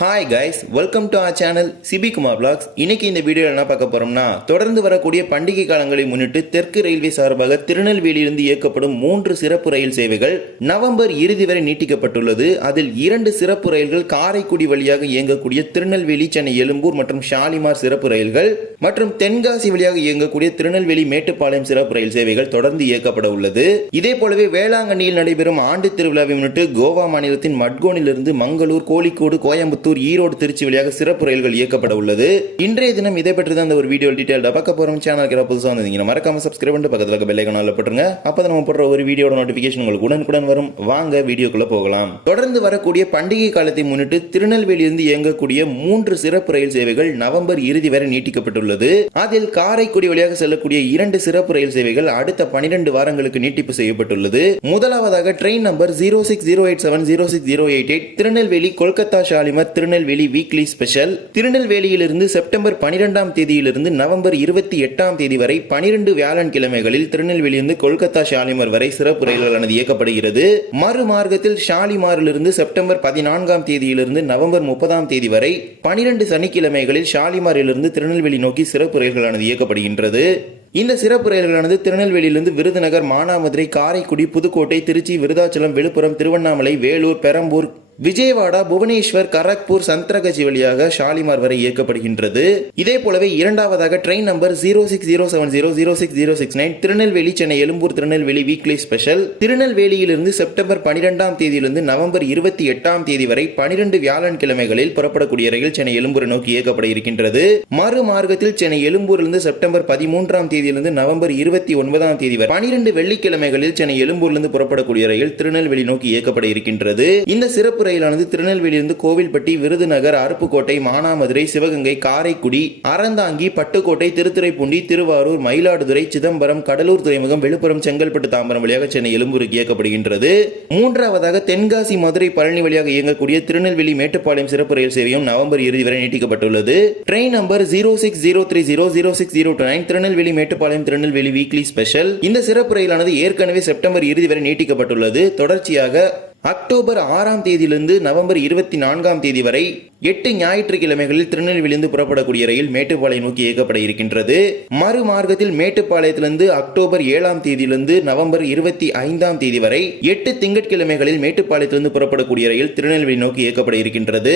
Hi guys welcome to our channel Sibi Kumar blogs இன்னைக்கு இந்த வீடியோவில் என்ன பார்க்க போறோம்னா தொடர்ந்து வரக்கூடிய பண்டிகை காலங்களை முன்னிட்டு தெற்கு ரயில்வே சார்பாக திருநெல்வேலியிலிருந்து இயக்கப்படும் மூன்று சிறப்பு ரயில் சேவைகள் நவம்பர் இறுதி வரை நீட்டிக்கப்பட்டுள்ளது. அதில் இரண்டு சிறப்பு ரயில்கள் காரைக்குடி வழியாக இயங்கக்கூடிய திருநெல்வேலி சென்னை எழும்பூர் மற்றும் ஷாலிமார் சிறப்பு ரயில்கள் மற்றும் தென்காசி வழியாக இயங்கக்கூடிய திருநெல்வேலி மேட்டுப்பாளையம் சிறப்பு ரயில் சேவைகள் தொடர்ந்து இயக்கப்பட உள்ளது. இதே போலவே வேளாங்கண்ணியில் நடைபெறும் ஆண்டு திருவிழாவை முன்னிட்டு கோவா மாநிலத்தின் மட்கோனிலிருந்து மங்களூர் கோழிக்கோடு கோயம்புத்தூர் ஈரோடு திருச்சி வழியாக சிறப்பு ரயில்கள் இயக்கப்பட உள்ளது. இன்றைய தினம் இதை பற்றி தான் அந்த ஒரு வீடியோ டீட்டெயில் பார்க்க போறோம். சேனலுக்கு புதுசாக வந்தீங்க மறக்காம சப்ஸ்கிரைப் பண்ணிட்டு பக்கத்தில் இருக்க பெல் போட்டுருங்க. அப்போ நம்ம போடுற ஒரு வீடியோட நோட்டிஃபிகேஷன் உங்களுக்கு உடனுக்குடன் வரும். வாங்க வீடியோக்குள்ள போகலாம். தொடர்ந்து வரக்கூடிய பண்டிகை காலத்தை முன்னிட்டு திருநெல்வேலியிலிருந்து இயங்கக்கூடிய மூன்று சிறப்பு ரயில் சேவைகள் நவம்பர் இறுதி வரை நீட்டிக்கப்பட்டுள்ளது. அதில் காரைக்குடி வழியாக செல்லக்கூடிய இரண்டு சிறப்பு ரயில் சேவைகள் அடுத்த பனிரெண்டு வாரங்களுக்கு நீட்டிப்பு செய்யப்பட்டுள்ளது. முதலாவதாக train number zero six zero eight seven zero six zero eight eight Tirunelveli Kolkata Shalimar Tirunelveli weekly special திருநெல்வேலியிலிருந்து September பனிரெண்டாம் தேதியிலிருந்து நவம்பர் இருபத்தி எட்டாம் தேதி வரை பனிரெண்டு வியாழன் கிழமைகளில் திருநெல்வேலியிலிருந்து கொல்கத்தா ஷாலிமர் வரை சிறப்பு ரயில்களானது இயக்கப்படுகிறது. மறு மார்க்கத்தில் ஷாலிமாரிலிருந்து செப்டம்பர் பதினான்காம் தேதியிலிருந்து நவம்பர் முப்பதாம் தேதி வரை பனிரெண்டு சனிக்கிழமைகளில் ஷாலிமாரிலிருந்து திருநெல்வேலி நோக்கி சிறப்பு ரயில்களானது இயக்கப்படுகின்றது. இந்த சிறப்பு ரயில்களானது திருநெல்வேலியிலிருந்து விருதுநகர் மானாமதுரை காரைக்குடி புதுக்கோட்டை திருச்சி விருதாச்சலம் விழுப்புரம் திருவண்ணாமலை வேலூர் பெரம்பூர் விஜயவாடா புவனேஸ்வர் கரக்பூர் சந்திரகஜி வழியாக ஷாலிமார் வரை இயக்கப்படுகின்றது. இதே போலவே இரண்டாவதாக train number zero six zero seven zero zero six zero six nine Tirunelveli Chennai Ezhumbur Tirunelveli weekly special. திருநெல்வேலியிலிருந்து September பனிரெண்டாம் தேதியிலிருந்து நவம்பர் இருபத்தி எட்டாம் தேதி வரை பனிரெண்டு வியாழன் கிழமைகளில் புறப்படக்கூடிய ரயில் சென்னை எழும்பூரை நோக்கி இயக்கப்பட இருக்கின்றது. மறு மார்க்கத்தில் சென்னை எழும்பூரிலிருந்து செப்டம்பர் பதிமூன்றாம் தேதியிலிருந்து நவம்பர் இருபத்தி ஒன்பதாம் தேதி வரை பனிரெண்டு வெள்ளிக்கிழமைகளில் சென்னை எழும்பூரிலிருந்து புறப்படக்கூடிய ரயில் திருநெல்வேலி நோக்கி இயக்கப்பட இருக்கின்றது. இந்த சிறப்பு ரயிலானது திருநெல்வேலியிலிருந்து கோவில்பட்டி விருதுநகர் அருப்புக்கோட்டை மானாமதுரை சிவகங்கை காரைக்குடி அறந்தாங்கி பட்டுக்கோட்டை திருத்துறைப்பூண்டி திருவாரூர் மயிலாடுதுறை சிதம்பரம் கடலூர் துறைமுகம் விழுப்புரம் செங்கல்பட்டு தாம்பரம் வழியாக சென்னை எழும்பூருக்கு இயக்கப்படுகின்றது. மூன்றாவதாக தென்காசி மதுரை பழனி வழியாக இயங்கக்கூடிய திருநெல்வேலி மேட்டுப்பாளையம் சிறப்பு ரயில் சேவையும் நவம்பர் இறுதி வரை நீட்டிக்கப்பட்டுள்ளது. Train number zero six zero three zero zero six zero two nine Tirunelveli Mettupalayam Tirunelveli weekly special இந்த சிறப்பு ரயிலானது ஏற்கனவே செப்டம்பர் இறுதி வரை நீட்டிக்கப்பட்டுள்ளது. தொடர்ச்சியாக அக்டோபர் ஆறாம் தேதியிலிருந்து நவம்பர் இருபத்தி நான்காம் தேதி வரை எட்டு ஞாயிற்றுக்கிழமைகளில் திருநெல்வேலியிலிருந்து புறப்படக்கூடிய ரயில் மேட்டுப்பாளையம் நோக்கி இயக்கப்பட இருக்கின்றது. மறு மார்க்கத்தில் மேட்டுப்பாளையத்திலிருந்து அக்டோபர் ஏழாம் தேதியிலிருந்து நவம்பர் இருபத்தி ஐந்தாம் தேதி வரை எட்டு திங்கட்கிழமைகளில் மேட்டுப்பாளையத்திலிருந்து புறப்படக்கூடிய ரயில் திருநெல்வேலி நோக்கி இயக்கப்பட இருக்கின்றது.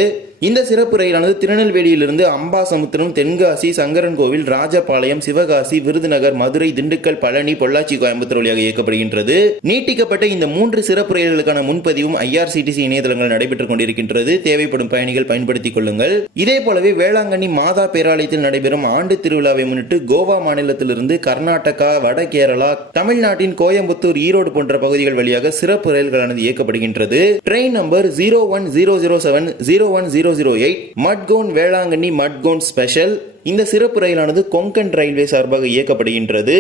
இந்த சிறப்பு ரயிலானது திருநெல்வேலியிலிருந்து அம்பாசமுத்திரம் தென்காசி சங்கரன்கோவில் ராஜபாளையம் சிவகாசி விருதுநகர் மதுரை திண்டுக்கல் பழனி பொள்ளாச்சி கோயம்புத்தூர் வழியாக இயக்கப்படுகின்றது. நீட்டிக்கப்பட்ட இந்த மூன்று சிறப்பு ரயில்களுக்கான முன்பதிவும் ஐஆர்சிடிசி இணையதளங்கள் நடைபெற்றுக் கொண்டிருக்கின்றது. தேவைப்படும் பயணிகள் பயன்படுத்திக் கொள்ளுங்கள். இதே போலவே வேளாங்கண்ணி மாதா பேராலயத்தில் நடைபெறும் ஆண்டு திருவிழாவை முன்னிட்டு கோவா மாநிலத்திலிருந்து கர்நாடகா வட கேரளா தமிழ்நாட்டின் கோயம்புத்தூர் ஈரோடு போன்ற பகுதிகள் வழியாக சிறப்பு ரயில்களானது இயக்கப்படுகின்றது. Train number zero one zero zero seven zero one zero zero eight Madgaon Velankanni Madgaon special இந்த சிறப்பு ரயிலானது கொங்கன் ரயில்வே சார்பாக இயக்கப்படுகின்றது.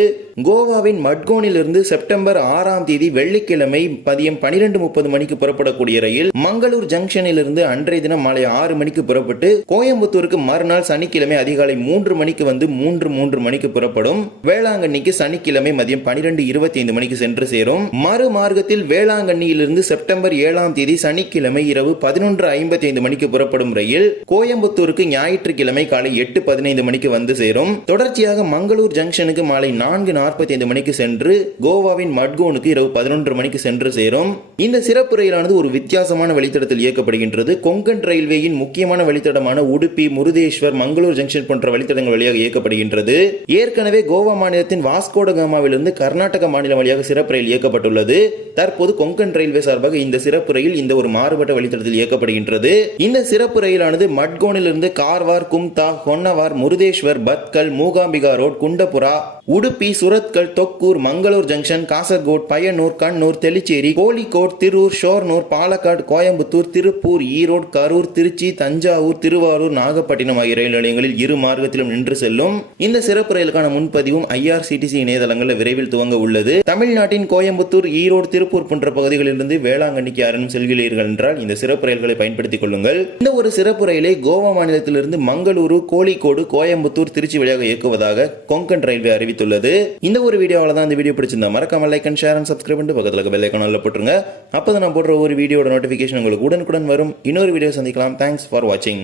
கோவாவின் மட்கோனிலிருந்து செப்டம்பர் ஆறாம் தேதி வெள்ளிக்கிழமை மதியம் பனிரெண்டு முப்பது மணிக்கு புறப்படக்கூடிய ரயில் மங்களூர் ஜங்ஷனிலிருந்து அன்றைய தினம் மாலை ஆறு மணிக்கு புறப்பட்டு கோயம்புத்தூருக்கு மறுநாள் சனிக்கிழமை அதிகாலை மூன்று மணிக்கு வந்து மூன்று மூன்று மணிக்கு புறப்படும். வேளாங்கண்ணிக்கு சனிக்கிழமை மதியம் பனிரெண்டு இருபத்தி ஐந்து மணிக்கு சென்று சேரும். மறு மார்க்கத்தில் வேளாங்கண்ணியிலிருந்து செப்டம்பர் ஏழாம் தேதி சனிக்கிழமை இரவு பதினொன்று ஐம்பத்தி ஐந்து மணிக்கு புறப்படும் ரயில் கோயம்புத்தூருக்கு ஞாயிற்றுக்கிழமை காலை எட்டு பதினைந்து ஐந்து மணிக்கு வந்து சேரும். தொடர்ச்சியாக மங்களூர் ஜங்ஷனுக்கு மாலை நான்கு நாற்பத்தி ஐந்து மணிக்கு சென்று கோவாவின் மட்கோனுக்கு இரவு பதினொன்று மணிக்கு சென்று சேரும். இந்த சிறப்பு ரயிலானது ஒரு வித்தியாசமான வழித்தடத்தில் இயக்கப்படுகின்றது. கொங்கன் ரயில்வேயின் முக்கியமான வழித்தடமான உடுப்பி முருதேஸ்வர் மங்களூர் ஜங்ஷன் போன்ற வழித்தடங்கள் வழியாக இயக்கப்படுகின்றது. ஏற்கனவே கோவா மாநிலத்தின் வாஸ்கோடகாமாவிலிருந்து கர்நாடக மாநிலம் வழியாக சிறப்பு ரயில் இயக்கப்பட்டுள்ளது. தற்போது கொங்கன் ரயில்வே சார்பாக இந்த சிறப்பு ரயில் இந்த ஒரு மாறுபட்ட வழித்தடத்தில் இயக்கப்படுகின்றது. இந்த சிறப்பு ரயிலானது மட்கோனிலிருந்து கார்வார் கும்தா ஹொன்னவார் முருதேஸ்வர் பத்கல் மூகாம்பிகா ரோட் குண்டபுரா உடுப்பி சுரத்கல் தொக்கூர் மங்களூர் ஜங்ஷன் காசர்கோட் பையனூர் கண்ணூர் தெளிச்சேரி கோழிக்கோட் திருவூர் ஷோர்னூர் பாலக்காடு கோயம்புத்தூர் திருப்பூர் ஈரோடு கரூர் திருச்சி தஞ்சாவூர் திருவாரூர் நாகப்பட்டினம் ஆகிய ரயில் நிலையங்களில் இரு மார்க்கத்திலும் நின்று செல்லும். இந்த சிறப்பு ரயிலுக்கான முன்பதிவும் ஐஆர்சிடிசி இணையதளங்களில் விரைவில் துவங்க உள்ளது. தமிழ்நாட்டின் கோயம்புத்தூர் ஈரோடு திருப்பூர் போன்ற பகுதிகளிலிருந்து வேளாங்கண்ணிக்கு யாரும் செல்கிறீர்கள் என்றால் இந்த சிறப்பு ரயில்களை பயன்படுத்திக் கொள்ளுங்கள். இந்த ஒரு சிறப்பு ரயிலை கோவா மாநிலத்திலிருந்து மங்களூரு கோழிக்கோடு கோயம்புத்தூர் திருச்சி வழியாக இயக்குவதாக கொங்கன் ரயில்வே அறிவித்து அறிவித்துள்ளது இந்த ஒரு வீடியோவில் தான் இந்த வீடியோ பிடிச்சிருந்தா மறக்காம like and share and subscribe பண்ணிட்டு பக்கத்தில் பெல் ஐக்கான போட்டுருங்க. அப்போ நான் போடுற ஒரு வீடியோட நோட்டிஃபிகேஷன் உங்களுக்கு உடனுக்குடன் வரும். இன்னொரு வீடியோ சந்திக்கலாம். தேங்க்ஸ் ஃபார் வாட்சிங்